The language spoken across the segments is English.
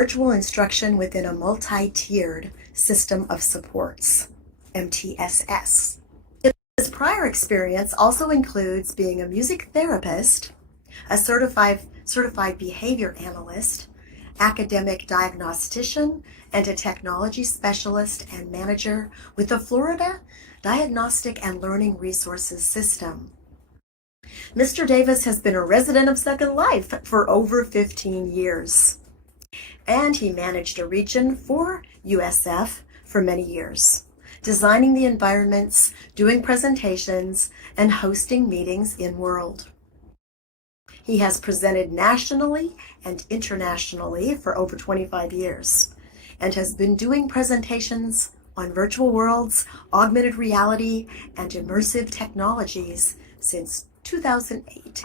virtual instruction within a multi-tiered system of supports, MTSS. His prior experience also includes being a music therapist, a certified behavior analyst, academic diagnostician, and a technology specialist and manager with the Florida Diagnostic and Learning Resources System. Mr. Davis has been a resident of Second Life for over 15 years, and he managed a region for USF for many years, designing the environments, doing presentations, and hosting meetings in world. He has presented nationally and internationally for over 25 years and has been doing presentations on virtual worlds, augmented reality, and immersive technologies since 2008.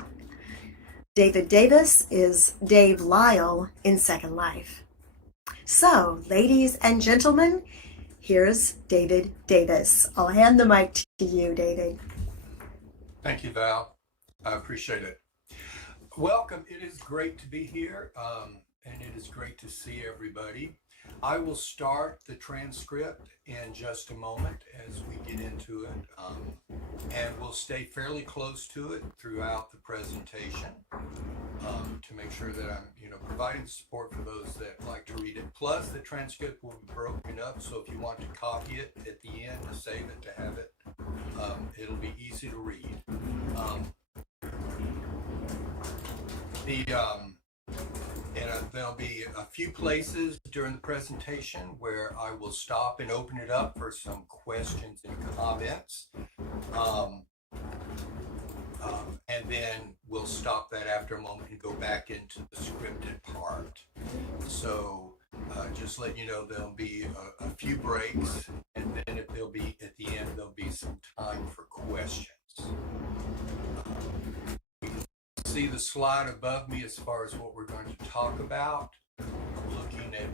David Davis is Dave Lyle in Second Life. So, ladies and gentlemen, here's David Davis. I'll hand the mic to you, David. Thank you, Val. I appreciate it. Welcome. It is great to be here, and it is great to see everybody. I will start the transcript in just a moment as we get into it, and we'll stay fairly close to it throughout the presentation to make sure that I'm, providing support for those that like to read it. Plus, the transcript will be broken up, so if you want to copy it at the end to save it, to have it, it'll be easy to read. There'll be a few places during the presentation where I will stop and open it up for some questions and comments. And then we'll stop that after a moment and go back into the scripted part. So just letting you know, there'll be a few breaks, and then at the end, there'll be some time for questions. See the slide above me as far as what we're going to talk about. Looking at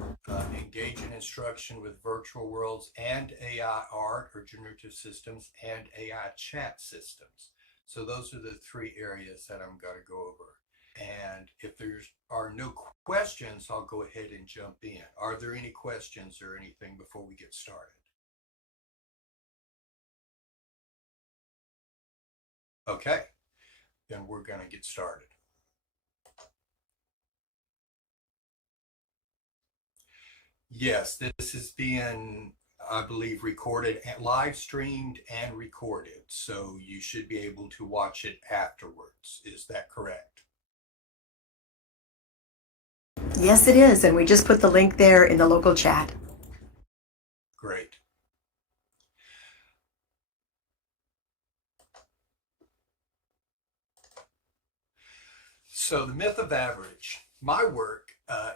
engaging instruction with virtual worlds and AI art or generative systems and AI chat systems. So those are the three areas that I'm going to go over. And if there are no questions, I'll go ahead and jump in. Are there any questions or anything before we get started? Okay. Then we're going to get started. Yes, this is being, I believe, recorded and live streamed and recorded. So you should be able to watch it afterwards. Is that correct? Yes, it is. And we just put the link there in the local chat. Great. So the myth of average. My work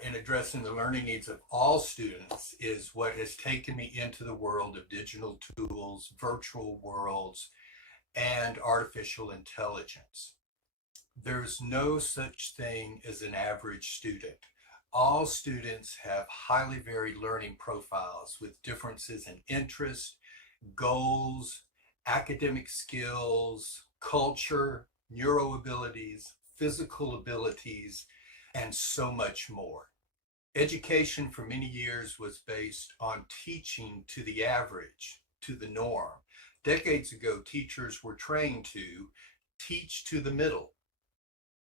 in addressing the learning needs of all students is what has taken me into the world of digital tools, virtual worlds, and artificial intelligence. There's no such thing as an average student. All students have highly varied learning profiles with differences in interest, goals, academic skills, culture, neuro-abilities, physical abilities, and so much more. Education for many years was based on teaching to the average, to the norm. Decades ago, teachers were trained to teach to the middle,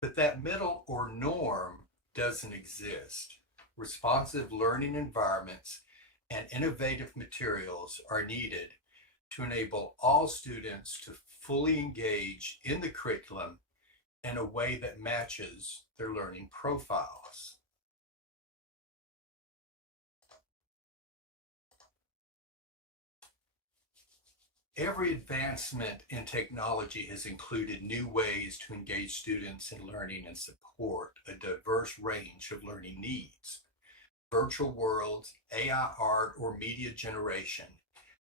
but that middle or norm doesn't exist. Responsive learning environments and innovative materials are needed to enable all students to fully engage in the curriculum in a way that matches their learning profiles. Every advancement in technology has included new ways to engage students in learning and support a diverse range of learning needs. Virtual worlds, AI art or media generation,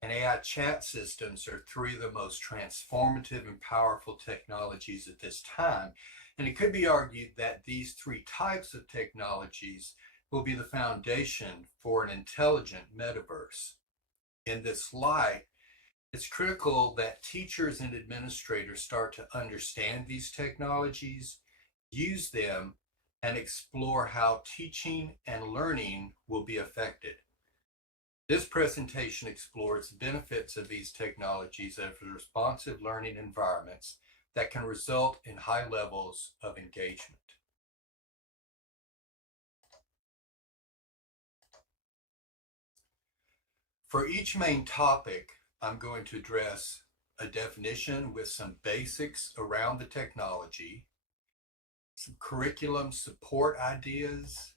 and AI chat systems are three of the most transformative and powerful technologies at this time. And it could be argued that these three types of technologies will be the foundation for an intelligent metaverse. In this light, it's critical that teachers and administrators start to understand these technologies, use them, and explore how teaching and learning will be affected. This presentation explores the benefits of these technologies as responsive learning environments that can result in high levels of engagement. For each main topic, I'm going to address a definition with some basics around the technology, some curriculum support ideas,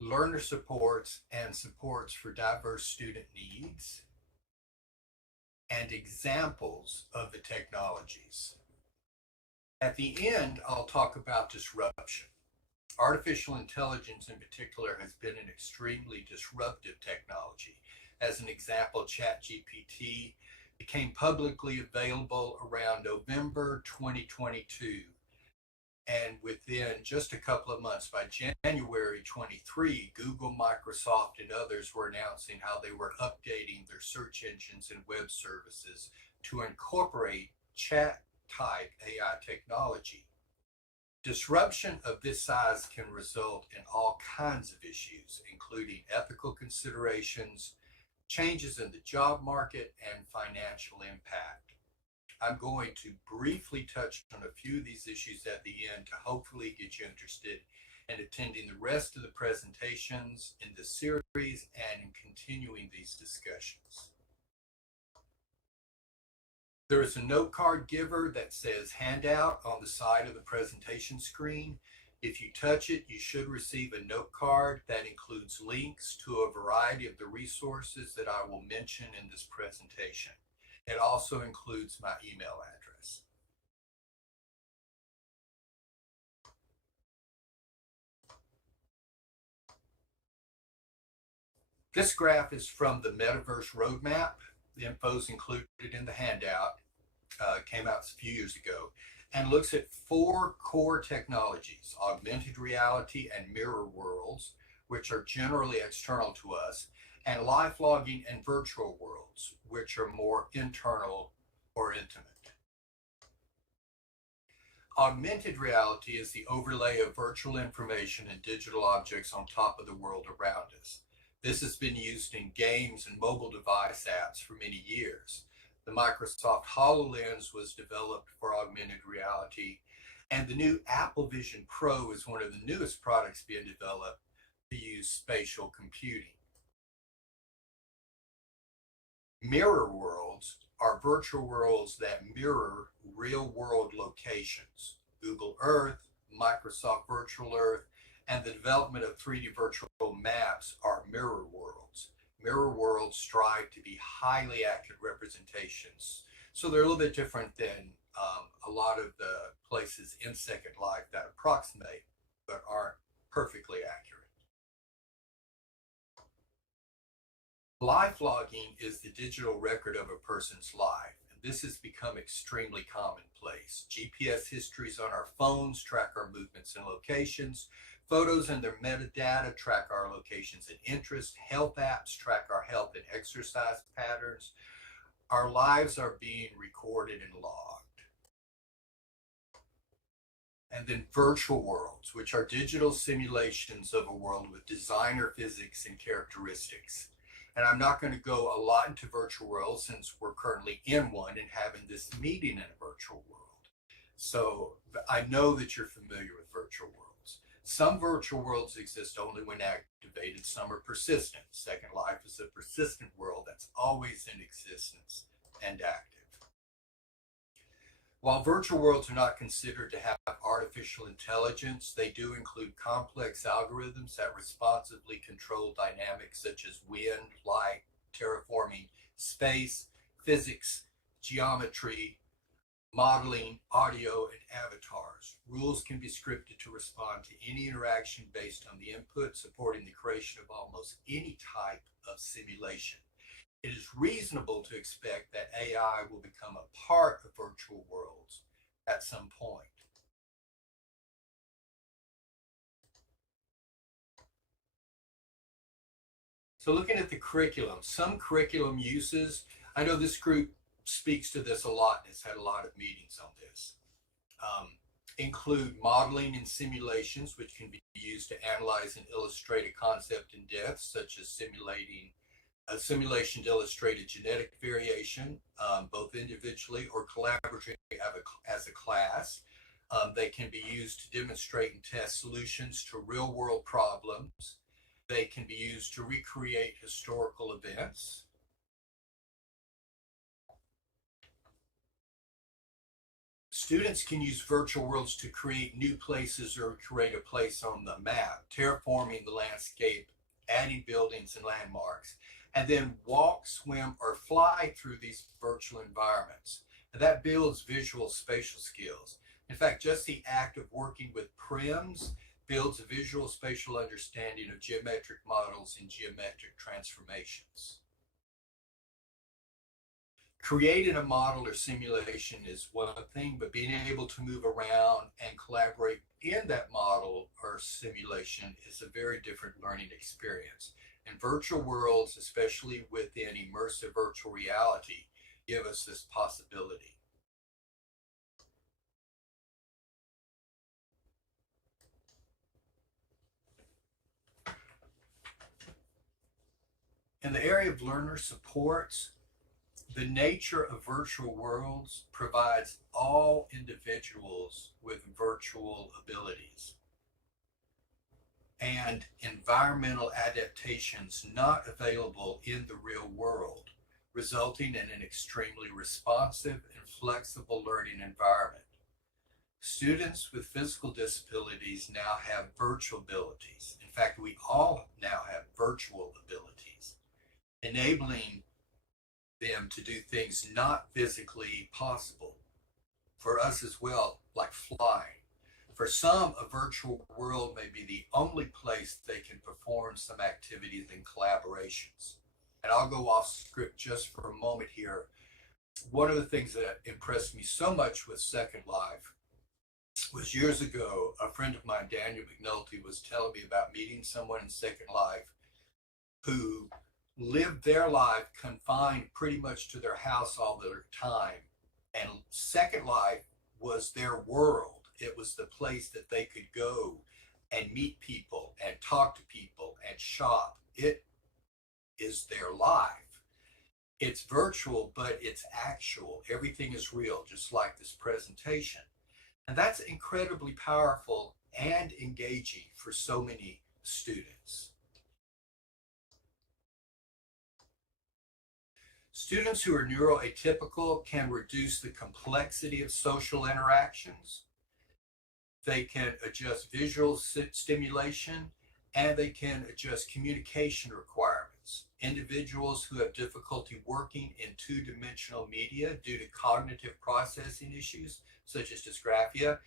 learner supports and supports for diverse student needs, and examples of the technologies. At the end, I'll talk about disruption. Artificial intelligence in particular has been an extremely disruptive technology. As an example, ChatGPT became publicly available around November 2022. And within just a couple of months, by January 23, Google, Microsoft, and others were announcing how they were updating their search engines and web services to incorporate chat type AI technology. Disruption of this size can result in all kinds of issues, including ethical considerations, changes in the job market, and financial impact. I'm going to briefly touch on a few of these issues at the end to hopefully get you interested in attending the rest of the presentations in this series and in continuing these discussions. There is a note card giver that says handout on the side of the presentation screen. If you touch it, you should receive a note card that includes links to a variety of the resources that I will mention in this presentation. It also includes my email address. This graph is from the Metaverse Roadmap. The info is included in the handout. Came out a few years ago, and looks at 4 core technologies: augmented reality and mirror worlds, which are generally external to us, and life logging and virtual worlds, which are more internal or intimate. Augmented reality is the overlay of virtual information and digital objects on top of the world around us. This has been used in games and mobile device apps for many years. The Microsoft HoloLens was developed for augmented reality, and the new Apple Vision Pro is one of the newest products being developed to use spatial computing. Mirror worlds are virtual worlds that mirror real-world locations. Google Earth, Microsoft Virtual Earth, and the development of 3D virtual maps are mirror worlds. Mirror worlds strive to be highly accurate representations. So they're a little bit different than a lot of the places in Second Life that approximate but aren't perfectly accurate. Life logging is the digital record of a person's life, and this has become extremely commonplace. GPS histories on our phones track our movements and locations. Photos and their metadata track our locations and interests. Health apps track our health and exercise patterns. Our lives are being recorded and logged. And then virtual worlds, which are digital simulations of a world with designer physics and characteristics. And I'm not going to go a lot into virtual worlds since we're currently in one and having this meeting in a virtual world. So I know that you're familiar with virtual worlds. Some virtual worlds exist only when activated. Some are persistent. Second Life is a persistent world that's always in existence and active. While virtual worlds are not considered to have artificial intelligence, they do include complex algorithms that responsively control dynamics such as wind, light, terraforming, space, physics, geometry, modeling, audio, and avatars. Rules can be scripted to respond to any interaction based on the input, supporting the creation of almost any type of simulation. It is reasonable to expect that AI will become a part of virtual worlds at some point. So looking at the curriculum, some curriculum uses, I know this group speaks to this a lot and has had a lot of meetings on this. include modeling and simulations, which can be used to analyze and illustrate a concept in depth, such as simulating a simulation to illustrate a genetic variation, both individually or collaboratively as a class. They can be used to demonstrate and test solutions to real world problems. They can be used to recreate historical events. Students can use virtual worlds to create new places or create a place on the map, terraforming the landscape, adding buildings and landmarks, and then walk, swim, or fly through these virtual environments. And that builds visual spatial skills. In fact, just the act of working with prims builds a visual spatial understanding of geometric models and geometric transformations. Creating a model or simulation is one thing, but being able to move around and collaborate in that model or simulation is a very different learning experience. And virtual worlds, especially within immersive virtual reality, give us this possibility. In the area of learner supports, the nature of virtual worlds provides all individuals with virtual abilities and environmental adaptations not available in the real world, resulting in an extremely responsive and flexible learning environment. Students with physical disabilities now have virtual abilities. In fact, we all now have virtual abilities, enabling them to do things not physically possible. For us as well, like flying. For some, a virtual world may be the only place they can perform some activities and collaborations. And I'll go off script just for a moment here. One of the things that impressed me so much with Second Life was years ago, a friend of mine, Daniel McNulty, was telling me about meeting someone in Second Life who lived their life confined pretty much to their house all their time. And Second Life was their world. It was the place that they could go and meet people and talk to people and shop. It is their life. It's virtual, but it's actual. Everything is real, just like this presentation. And that's incredibly powerful and engaging for so many students. Students who are neuroatypical can reduce the complexity of social interactions. They can adjust visual stimulation, and they can adjust communication requirements. Individuals who have difficulty working in two-dimensional media due to cognitive processing issues, such as dysgraphia,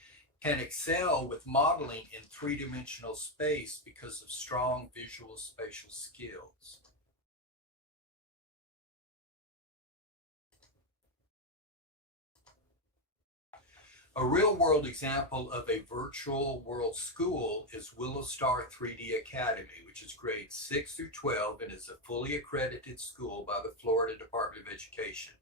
can excel with modeling in three-dimensional space because of strong visual spatial skills. A real-world example of a virtual world school is Willow Star 3D Academy, which is grades 6 through 12 and is a fully accredited school by the Florida Department of Education.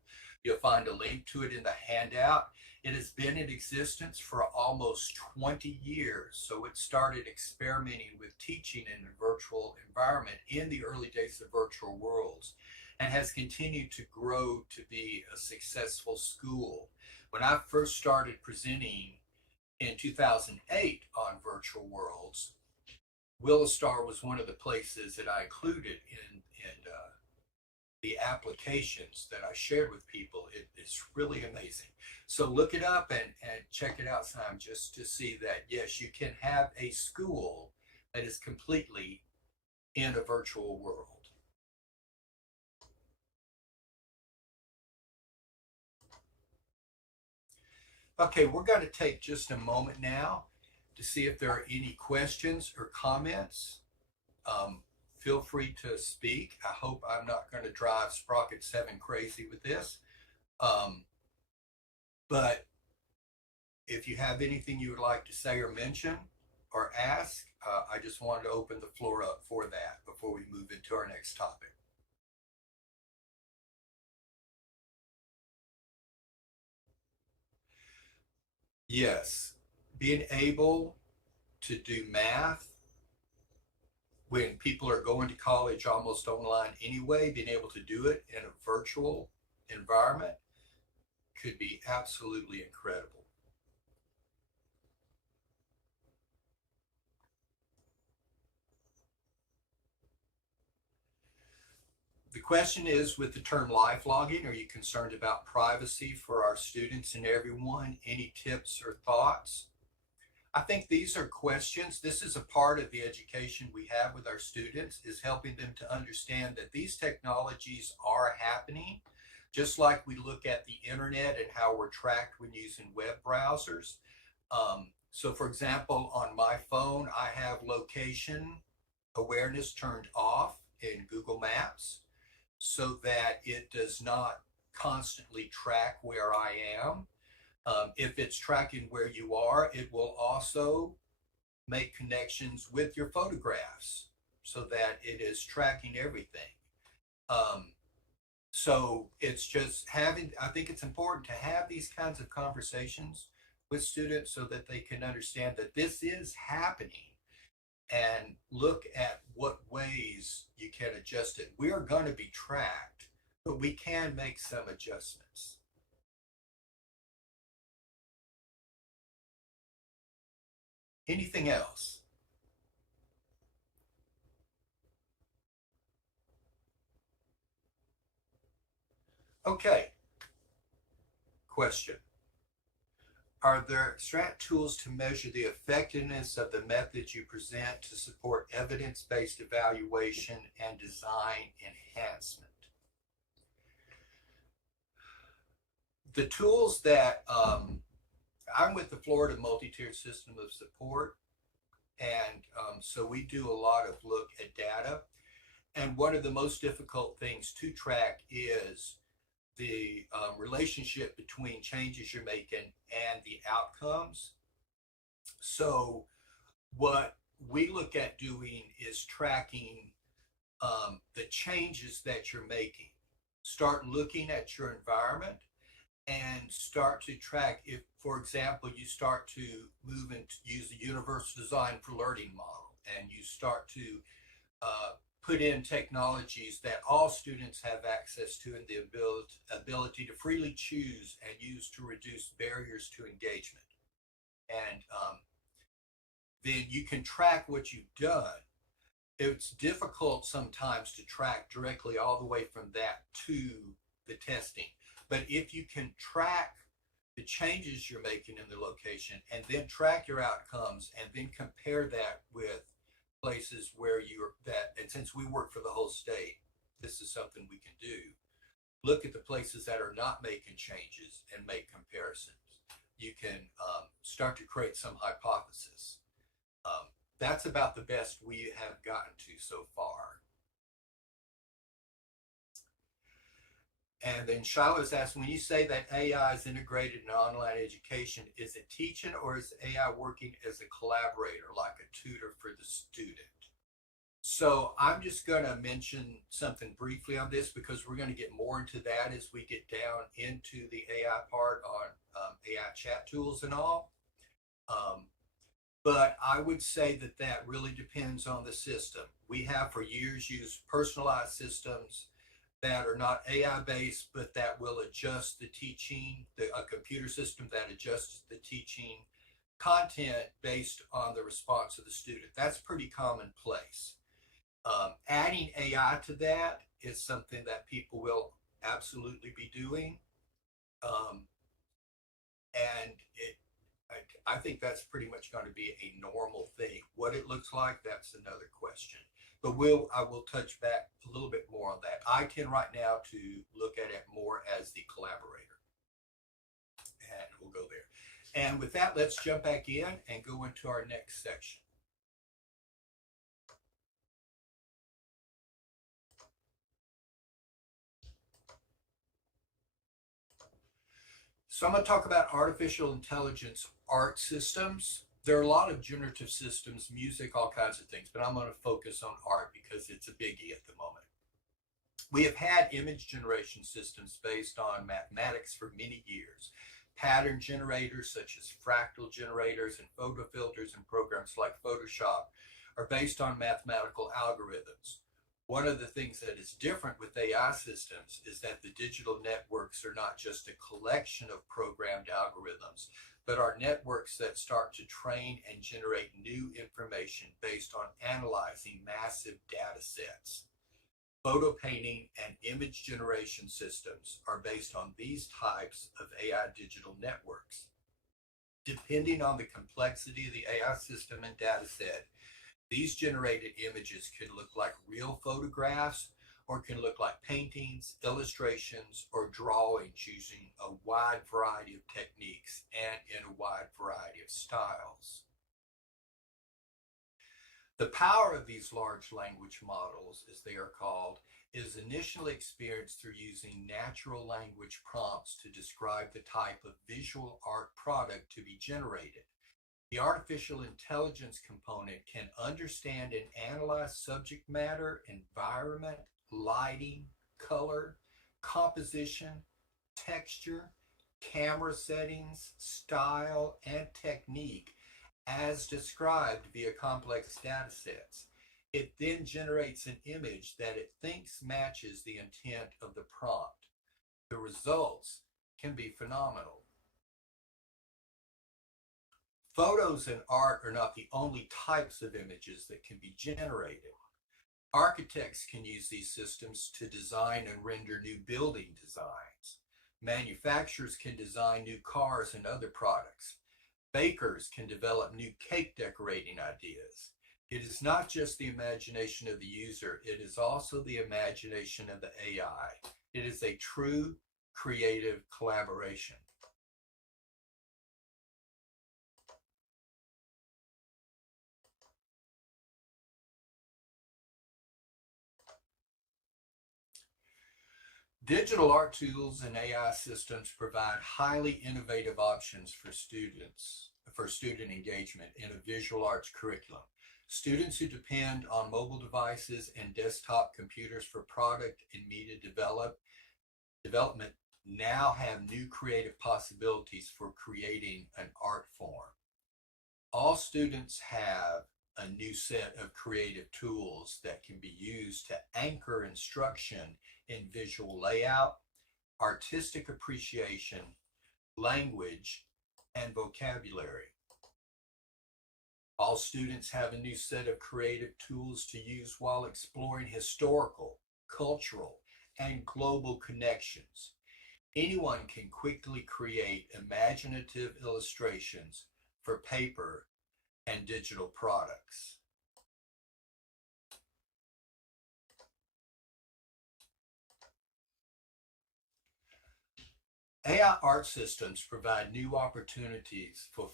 You'll find a link to it in the handout. It has been in existence for almost 20 years, so it started experimenting with teaching in a virtual environment in the early days of virtual worlds and has continued to grow to be a successful school. When I first started presenting in 2008 on virtual worlds, Willow Star was one of the places that I included in the applications that I shared with people. It's really amazing. So look it up and check it out sometime just to see that, yes, you can have a school that is completely in a virtual world. Okay, we're going to take just a moment now to see if there are any questions or comments. Feel free to speak. I hope I'm not going to drive Sprocket 7 crazy with this. But if you have anything you would like to say or mention or ask, I just wanted to open the floor up for that before we move into our next topic. Yes, being able to do math when people are going to college almost online anyway, being able to do it in a virtual environment could be absolutely incredible. The question is, with the term life logging, are you concerned about privacy for our students and everyone? Any tips or thoughts? I think these are questions. This is a part of the education we have with our students, is helping them to understand that these technologies are happening, just like we look at the internet and how we're tracked when using web browsers. So for example, on my phone, I have location awareness turned off in Google Maps so that it does not constantly track where I am. If it's tracking where you are, it will also make connections with your photographs so that it is tracking everything. So it's just I think it's important to have these kinds of conversations with students so that they can understand that this is happening and look at what ways you can adjust it. We are going to be tracked, but we can make some adjustments. Anything else? Okay. Question. Are there abstract tools to measure the effectiveness of the methods you present to support evidence-based evaluation and design enhancement? The tools that I'm with the Florida Multi-Tiered System of Support, and so we do a lot of look at data. And one of the most difficult things to track is the relationship between changes you're making and the outcomes. So what we look at doing is tracking the changes that you're making. Start looking at your environment and start to track if, for example, you start to move into use a universal design for learning model, and you start to put in technologies that all students have access to and the ability to freely choose and use to reduce barriers to engagement. And then you can track what you've done. It's difficult sometimes to track directly all the way from that to the testing. But if you can track the changes you're making in the location and then track your outcomes and then compare that with places where and since we work for the whole state, this is something we can do. Look at the places that are not making changes and make comparisons. You can start to create some hypothesis. That's about the best we have gotten to so far. And then Shiloh's asking, when you say that AI is integrated in online education, is it teaching or is AI working as a collaborator, like a tutor for the student? So I'm just going to mention something briefly on this because we're going to get more into that as we get down into the AI part on AI chat tools and all. But I would say that that really depends on the system. We have for years used personalized systems that are not AI based, but that will adjust the teaching, a computer system that adjusts the teaching content based on the response of the student. That's pretty commonplace. Adding AI to that is something that people will absolutely be doing. And I think that's pretty much going to be a normal thing. What it looks like, that's another question. But I will touch back a little bit more on that. I tend right now to look at it more as the collaborator. And we'll go there. And with that, let's jump back in and go into our next section. So I'm going to talk about artificial intelligence art systems. There are a lot of generative systems, music, all kinds of things, but I'm going to focus on art because it's a biggie at the moment. We have had image generation systems based on mathematics for many years. Pattern generators such as fractal generators and photo filters and programs like Photoshop are based on mathematical algorithms. One of the things that is different with AI systems is that the digital networks are not just a collection of programmed algorithms, but are networks that start to train and generate new information based on analyzing massive data sets. Photo painting and image generation systems are based on these types of AI digital networks. Depending on the complexity of the AI system and data set, these generated images can look like real photographs or can look like paintings, illustrations, or drawings using a wide variety of techniques and in a wide variety of styles. The power of these large language models, as they are called, is initially experienced through using natural language prompts to describe the type of visual art product to be generated. The artificial intelligence component can understand and analyze subject matter, environment, lighting, color, composition, texture, camera settings, style, and technique as described via complex data sets. It then generates an image that it thinks matches the intent of the prompt. The results can be phenomenal. Photos and art are not the only types of images that can be generated. Architects can use these systems to design and render new building designs. Manufacturers can design new cars and other products. Bakers can develop new cake decorating ideas. It is not just the imagination of the user, it is also the imagination of the AI. It is a true creative collaboration. Digital art tools and AI systems provide highly innovative options for student engagement in a visual arts curriculum. Students who depend on mobile devices and desktop computers for product and media development now have new creative possibilities for creating an art form. All students have a new set of creative tools that can be used to anchor instruction in visual layout, artistic appreciation, language, and vocabulary. All students have a new set of creative tools to use while exploring historical, cultural, and global connections. Anyone can quickly create imaginative illustrations for paper and digital products. AI art systems provide new opportunities for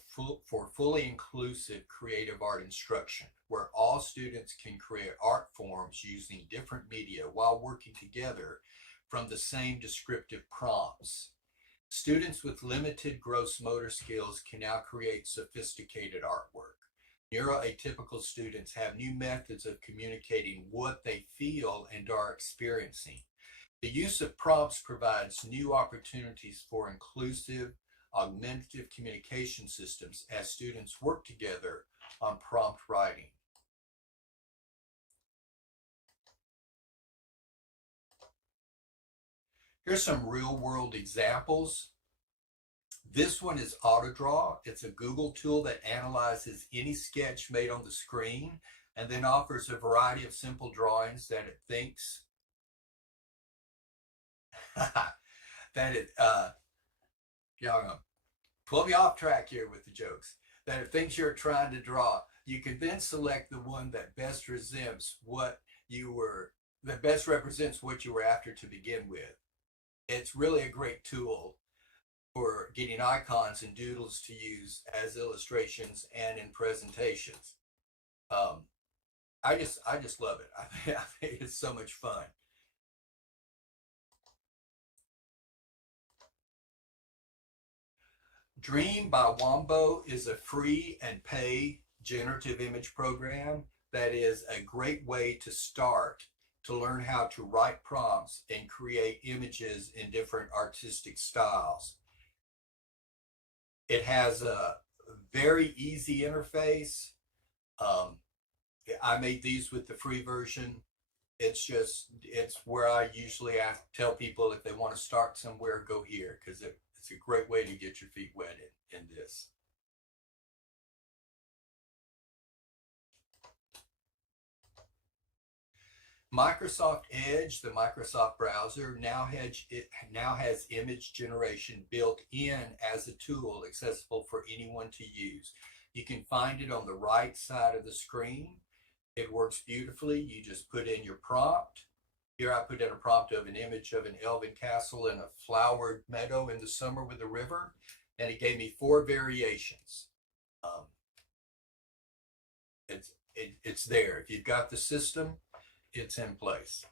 fully inclusive creative art instruction, where all students can create art forms using different media while working together from the same descriptive prompts. Students with limited gross motor skills can now create sophisticated artwork. Neuroatypical students have new methods of communicating what they feel and are experiencing. The use of prompts provides new opportunities for inclusive, augmentative communication systems as students work together on prompt writing. Here's some real-world examples. This one is AutoDraw. It's a Google tool that analyzes any sketch made on the screen and then offers a variety of simple drawings that it thinks that it y'all gonna pull me off track here with the jokes, that it thinks you're trying to draw. You can then select the one that best represents what you were after to begin with. It's really a great tool for getting icons and doodles to use as illustrations and in presentations. I just love it. I think it's so much fun. Dream by Wombo is a free and pay generative image program that is a great way to start to learn how to write prompts and create images in different artistic styles. It has a very easy interface. Um, I made these with the free version. It's where I usually tell people if they want to start somewhere, go here because it's a great way to get your feet wet in this. Microsoft Edge, the Microsoft browser, now has image generation built in as a tool accessible for anyone to use. You can find it on the right side of the screen. It works beautifully. You just put in your prompt. Here I put in a prompt of an image of an elven castle in a flowered meadow in the summer with a river, and it gave me 4 variations. Um, it's there. If you've got the system, it's in place.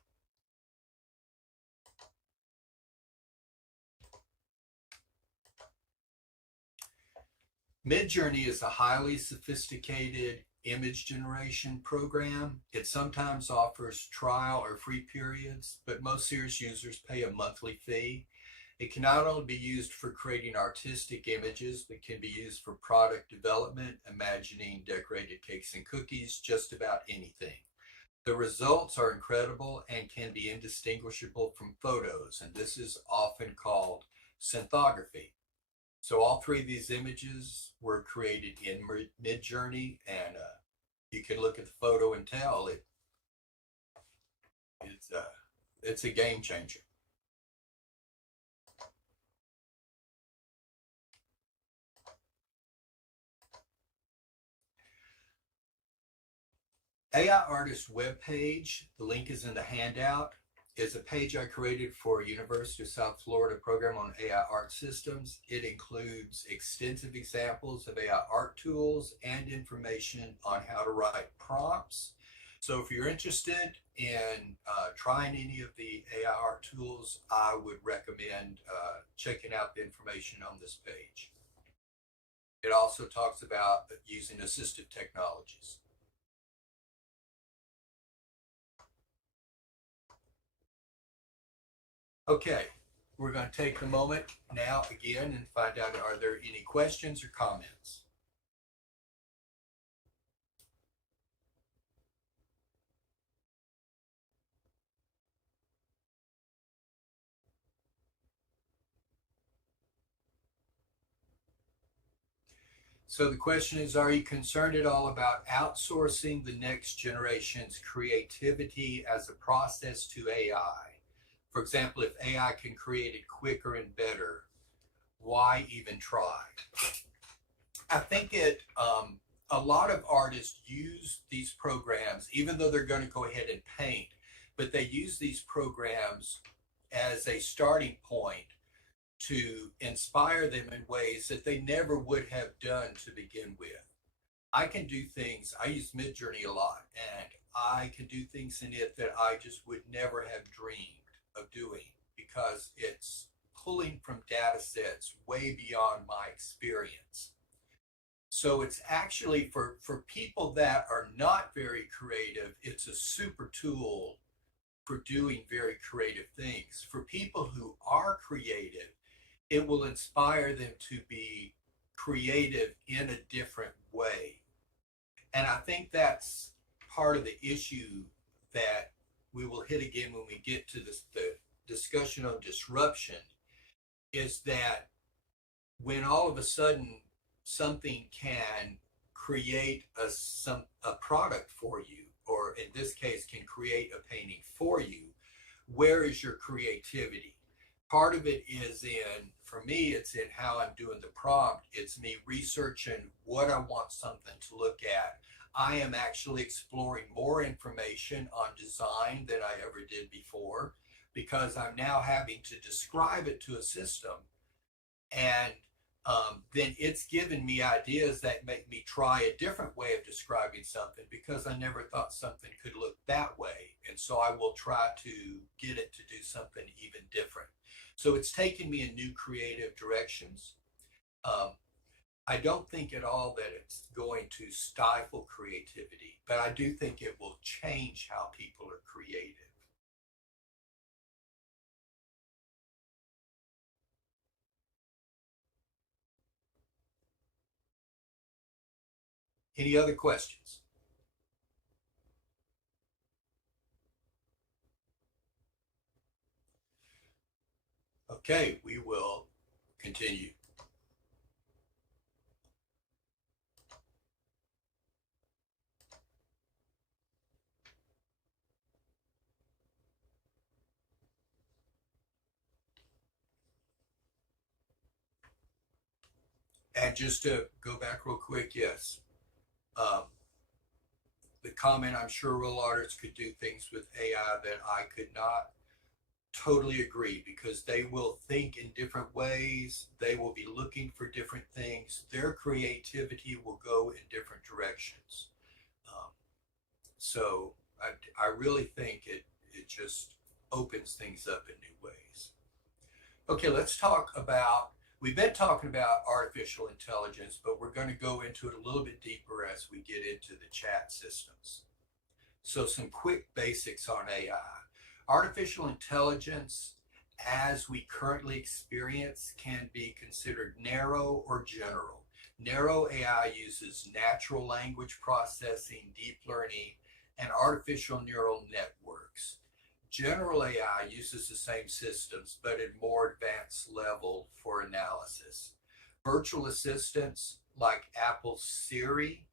Midjourney is a highly sophisticated image generation program. It sometimes offers trial or free periods, but most serious users pay a monthly fee. It can not only be used for creating artistic images, but can be used for product development, imagining decorated cakes and cookies, just about anything. The results are incredible and can be indistinguishable from photos, and this is often called synthography. So all 3 of these images were created in Midjourney, and you can look at the photo and tell it's it's a game changer. AI Artist webpage, the link is in the handout, is a page I created for a University of South Florida program on AI art systems. It includes extensive examples of AI art tools and information on how to write prompts. So if you're interested in trying any of the AI art tools, I would recommend checking out the information on this page. It also talks about using assistive technologies. Okay, we're going to take a moment now again and find out, are there any questions or comments? So the question is, are you concerned at all about outsourcing the next generation's creativity as a process to AI? For example, if AI can create it quicker and better, why even try? I think a lot of artists use these programs, even though they're going to go ahead and paint, but they use these programs as a starting point to inspire them in ways that they never would have done to begin with. I can do things, I use Midjourney a lot, and I can do things in it that I just would never have dreamed of doing because it's pulling from data sets way beyond my experience. So it's actually for people that are not very creative, it's a super tool for doing very creative things. For people who are creative, it will inspire them to be creative in a different way. And I think that's part of the issue that we will hit again when we get to the discussion on disruption is that when all of a sudden something can create a product for you, or in this case, can create a painting for you, where is your creativity? Part of it is for me, it's in how I'm doing the prompt. It's me researching what I want something to look at. I am actually exploring more information on design than I ever did before because I'm now having to describe it to a system, and then it's given me ideas that make me try a different way of describing something because I never thought something could look that way. And so I will try to get it to do something even different. So it's taken me in new creative directions. Um, I don't think at all that it's going to stifle creativity, but I do think it will change how people are creative. Any other questions? Okay, we will continue. And just to go back real quick, yes, um, the comment, I'm sure real artists could do things with AI that I could not. Totally agree, because they will think in different ways. They will be looking for different things. Their creativity will go in different directions. Um, so I really think it just opens things up in new ways. Okay, let's talk about, we've been talking about artificial intelligence, but we're going to go into it a little bit deeper as we get into the chat systems. So some quick basics on AI. Artificial intelligence, as we currently experience, can be considered narrow or general. Narrow AI uses natural language processing, deep learning, and artificial neural networks. General AI uses the same systems, but at more advanced level for analysis. Virtual assistants like Apple's Siri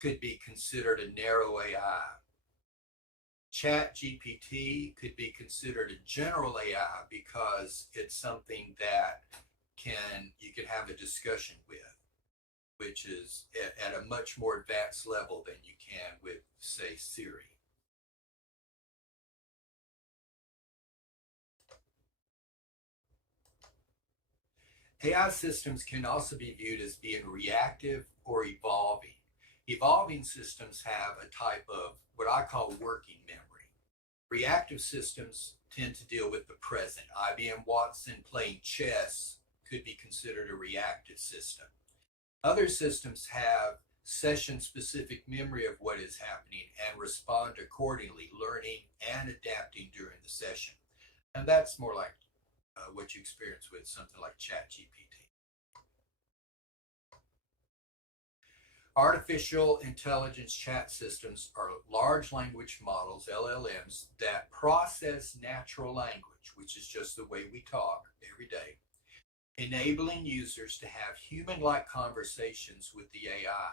could be considered a narrow AI. Chat GPT could be considered a general AI because it's something that you can have a discussion with, which is at a much more advanced level than you can with, say, Siri. AI systems can also be viewed as being reactive or evolving. Evolving systems have a type of what I call working memory. Reactive systems tend to deal with the present. IBM Watson playing chess could be considered a reactive system. Other systems have session-specific memory of what is happening and respond accordingly, learning and adapting during the session. And that's more like what you experience with something like ChatGPT. Artificial intelligence chat systems are large language models, LLMs, that process natural language, which is just the way we talk every day, enabling users to have human-like conversations with the AI.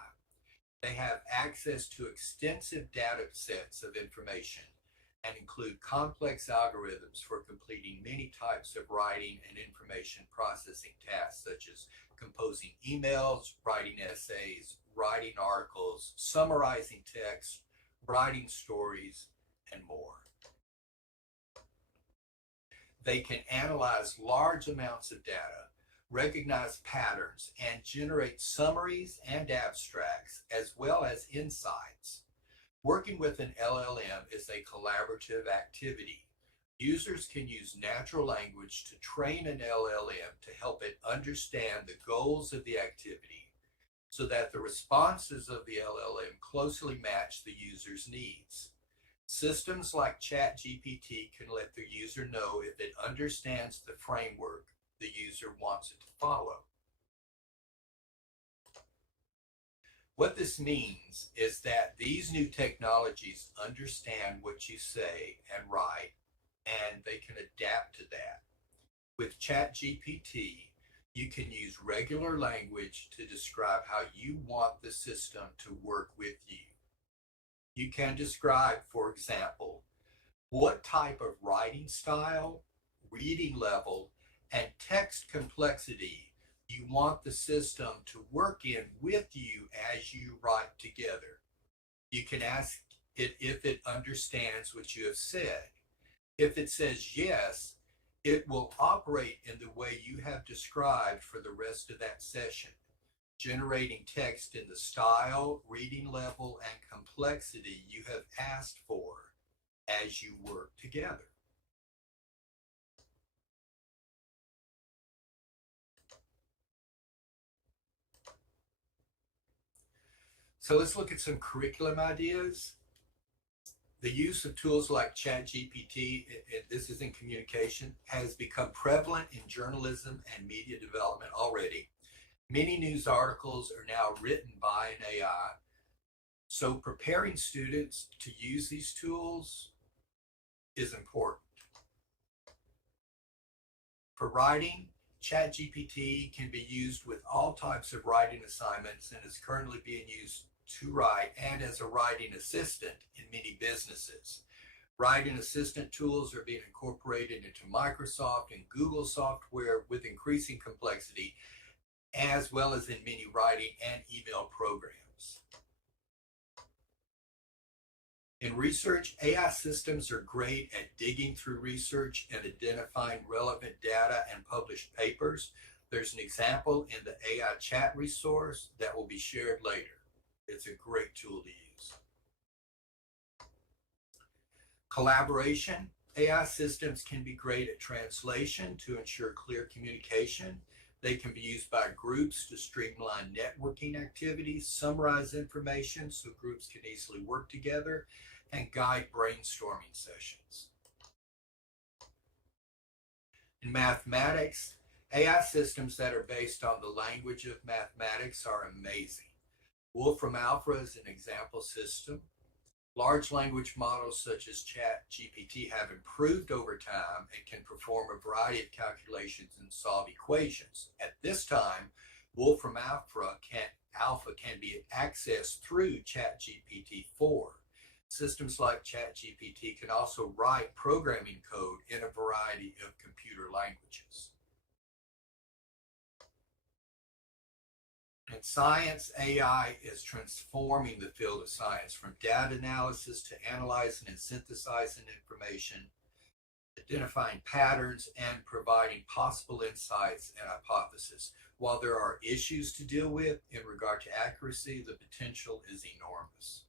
They have access to extensive data sets of information and include complex algorithms for completing many types of writing and information processing tasks, such as composing emails, writing essays, writing articles, summarizing text, writing stories, and more. They can analyze large amounts of data, recognize patterns, and generate summaries and abstracts, as well as insights. Working with an LLM is a collaborative activity. Users can use natural language to train an LLM to help it understand the goals of the activity so that the responses of the LLM closely match the user's needs. Systems like ChatGPT can let the user know if it understands the framework the user wants it to follow. What this means is that these new technologies understand what you say and write, and they can adapt to that. With ChatGPT, you can use regular language to describe how you want the system to work with you. You can describe, for example, what type of writing style, reading level, and text complexity you want the system to work in with you as you write together. You can ask it if it understands what you have said. If it says yes, it will operate in the way you have described for the rest of that session, generating text in the style, reading level, and complexity you have asked for as you work together. So let's look at some curriculum ideas. The use of tools like ChatGPT, this is in communication, has become prevalent in journalism and media development already. Many news articles are now written by an AI, so preparing students to use these tools is important. For writing, ChatGPT can be used with all types of writing assignments and is currently being used to write and as a writing assistant in many businesses. Writing assistant tools are being incorporated into Microsoft and Google software with increasing complexity, as well as in many writing and email programs. In research, AI systems are great at digging through research and identifying relevant data and published papers. There's an example in the AI chat resource that will be shared later. It's a great tool to use. Collaboration. AI systems can be great at translation to ensure clear communication. They can be used by groups to streamline networking activities, summarize information so groups can easily work together, and guide brainstorming sessions. In mathematics, AI systems that are based on the language of mathematics are amazing. Wolfram Alpha is an example system. Large language models such as ChatGPT have improved over time and can perform a variety of calculations and solve equations. At this time, Wolfram Alpha can be accessed through ChatGPT 4. Systems like ChatGPT can also write programming code in a variety of computer languages. In science, AI is transforming the field of science from data analysis to analyzing and synthesizing information, identifying patterns, and providing possible insights and hypotheses. While there are issues to deal with in regard to accuracy, the potential is enormous.